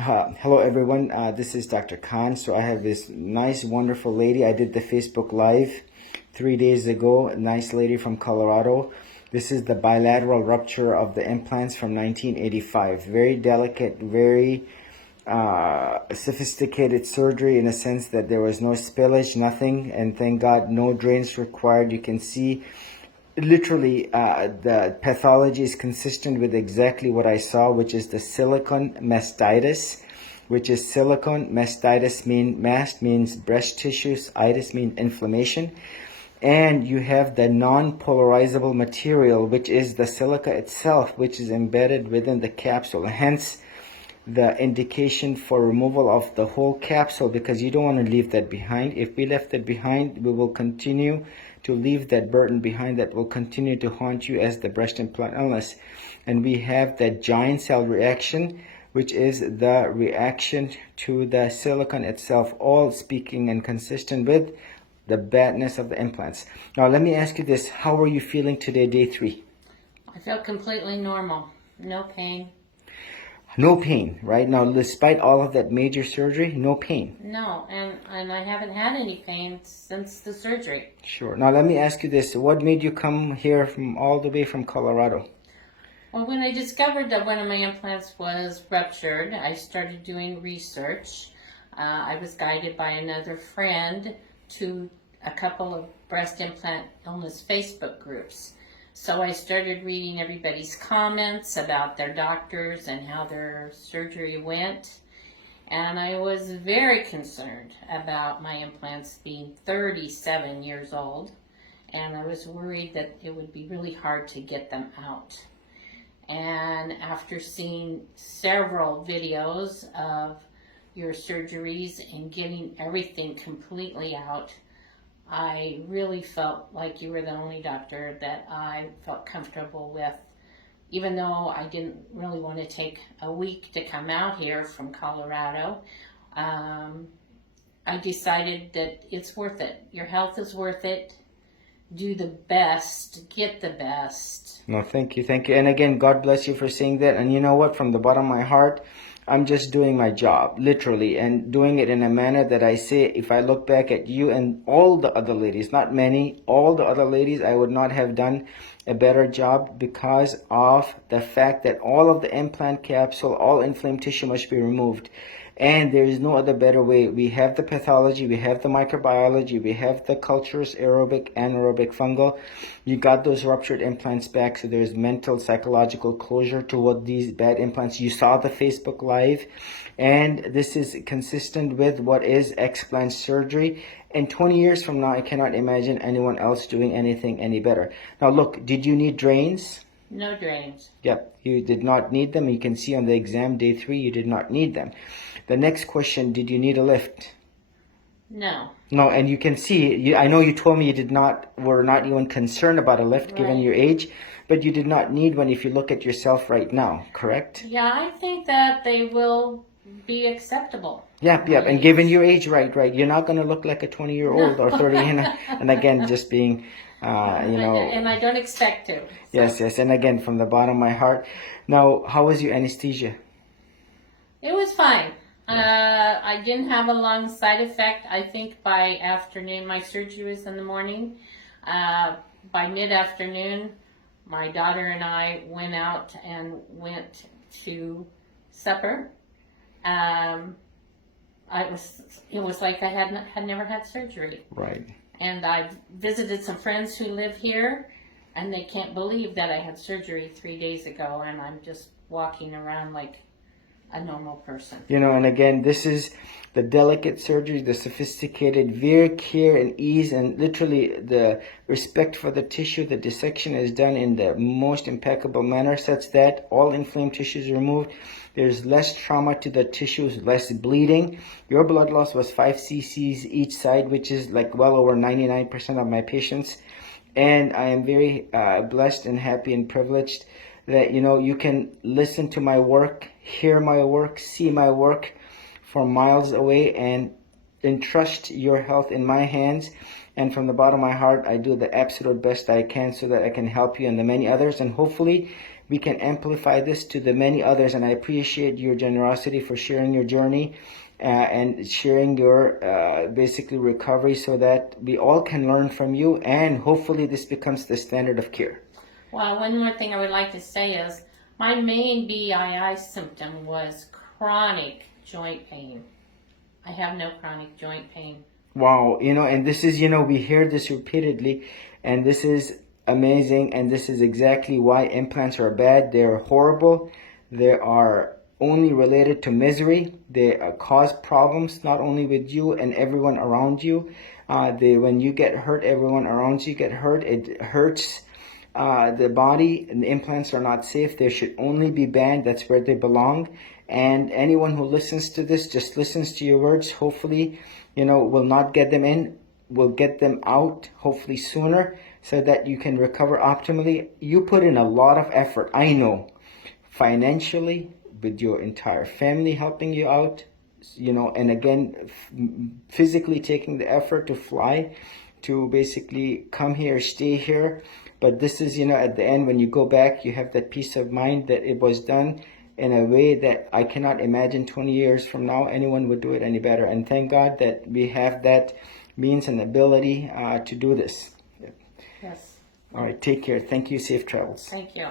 Hello everyone, this is Dr. Khan. So I have this nice wonderful lady. I did the Facebook Live 3 days ago, a nice lady from Colorado. This is the bilateral rupture of the implants from 1985. Very delicate, very sophisticated surgery in a sense that there was no spillage, nothing, and thank God no drains required. You can see literally the pathology is consistent with exactly what I saw, which is the silicone mastitis, which is silicone mastitis mast means breast tissues, itis means inflammation, and you have the non-polarizable material, which is the silica itself, which is embedded within the capsule, hence the indication for removal of the whole capsule, because you don't want to leave that behind. If we left it behind, we will continue to leave that burden behind that will continue to haunt you as the breast implant illness. And we have that giant cell reaction, which is the reaction to the silicone itself, all speaking and consistent with the badness of the implants. Now let me ask you this, how are you feeling today, day 3? I feel completely normal, no pain. No pain, right? Now, despite all of that major surgery, no pain. No, and I haven't had any pain since the surgery. Sure. Now, let me ask you this. What made you come here from all the way from Colorado? Well, when I discovered that one of my implants was ruptured, I started doing research. I was guided by another friend to a couple of breast implant illness Facebook groups. So I started reading everybody's comments about their doctors and how their surgery went. And I was very concerned about my implants being 37 years old. And I was worried that it would be really hard to get them out. And after seeing several videos of your surgeries and getting everything completely out, I really felt like you were the only doctor that I felt comfortable with. Even though I didn't really want to take a week to come out here from Colorado, I decided that it's worth it. Your health is worth it. Do the best. Get the best. No, thank you, thank you. And again, God bless you for saying that. And you know what? From the bottom of my heart, I'm just doing my job, literally, and doing it in a manner that I say, if I look back at you and all the other ladies, not many, all the other ladies, I would not have done a better job because of the fact that all of the implant capsule, all inflamed tissue must be removed. And there is no other better way. We have the pathology, we have the microbiology, we have the cultures, aerobic, anaerobic, fungal. You got those ruptured implants back, so there's mental, psychological closure to what these bad implants. You saw the Facebook Live, and this is consistent with what is explant surgery. And 20 years from now, I cannot imagine anyone else doing anything any better. Now look, did you need drains? No drains. Yep, you did not need them. You can see on the exam day 3, you did not need them. The next question, did you need a lift? No. No, and you can see, I know you told me you were not even concerned about a lift given your age, but you did not need one if you look at yourself right now, correct? Yeah, I think that they will be acceptable. Yep, and given your age, right, you're not going to look like a 20-year-old or 30, and again, just being, And I don't expect to. So. Yes, and again, from the bottom of my heart. Now, how was your anesthesia? It was fine. I didn't have a long side effect. I think by afternoon, my surgery was in the morning. By mid-afternoon, my daughter and I went out and went to supper. It was like I had never had surgery. Right. And I visited some friends who live here, and they can't believe that I had surgery 3 days ago, and I'm just walking around like a normal person. And again, this is the delicate surgery, the sophisticated, very care and ease, and literally the respect for the tissue. The dissection is done in the most impeccable manner such that all inflamed tissue is removed. There's less trauma to the tissues, less bleeding. Your blood loss was 5 cc's each side, which is like well over 99% of my patients. And I am very blessed and happy and privileged that, you can listen to my work, hear my work, see my work from miles away, and entrust your health in my hands. And from the bottom of my heart, I do the absolute best I can so that I can help you and the many others. And hopefully, we can amplify this to the many others. And I appreciate your generosity for sharing your journey and sharing your basically recovery, so that we all can learn from you, and hopefully this becomes the standard of care. Well, one more thing I would like to say is my main BII symptom was chronic joint pain. I have no chronic joint pain. Wow, and this is, we hear this repeatedly, and this is amazing, and this is exactly why implants are bad. They're horrible. They are only related to misery. They cause problems not only with you and everyone around you. When you get hurt, everyone around you get hurt. It hurts the body, and the implants are not safe. They should only be banned. That's where they belong. And anyone who listens to this, just listens to your words, hopefully, will not get them in, will get them out, hopefully sooner, so that you can recover optimally. You put in a lot of effort, I know, financially, with your entire family helping you out, and again, physically taking the effort to fly, to basically come here, stay here. But this is, at the end, when you go back, you have that peace of mind that it was done in a way that I cannot imagine 20 years from now anyone would do it any better. And thank God that we have that means and ability to do this. Yes. All right, take care. Thank you. Safe travels. Thank you.